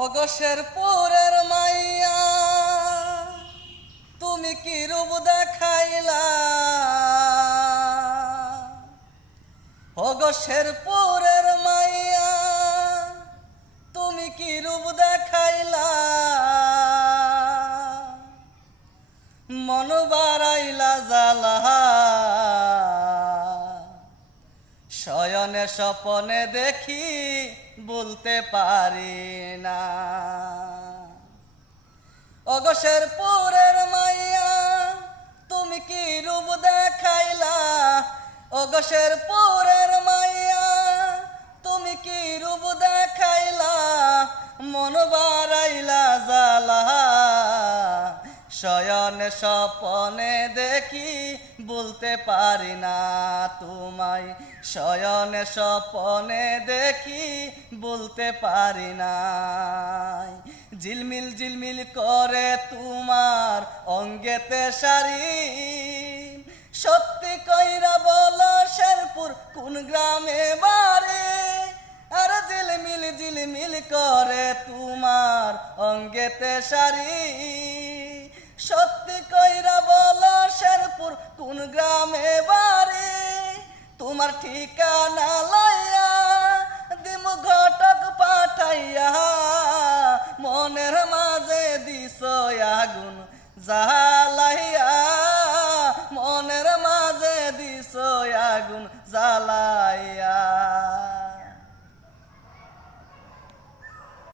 ওগো শেরপুরের মাইয়া তুমি কি রূপ দেখাইলা। ওগো শেরপুরের মাইয়া তুমি কি রূপ দেখাইলা। মন বাড়াইলা জ্বালা শয়নে স্বপনে দেখি বলতে পারি না। ওগো শেরপুরের মাইয়া তুমি কি রূপ দেখাইলা। ওগো শেরপুরের মাইয়া তুমি কি রূপ দেখাইলা। মন বাড়াইলা জ্বালা শয়নে স্বপনে দেখি বলতে পারি না তোমায়। শয়নে স্বপনে দেখি বলতে পারি না। ঝিলমিল ঝিলমিল করে তোমার অঙ্গেতে শাড়ি। সত্যি কইরা বলো শেরপুর কোন গ্রামে বাড়ি। আর ঝিলমিল ঝিলমিল করে তোমার অঙ্গেতে শাড়ি। সত্যি কইরা বলো শেরপুর কোন গ্রামে বাড়ি। তোমার ঠিকানা লইয়া দিমু ঘটক পাঠাইয়া। মনের মাঝে দিস আগুন জ্বালাইয়া। মনের মাঝে দিস আগুন জ্বালাইয়া।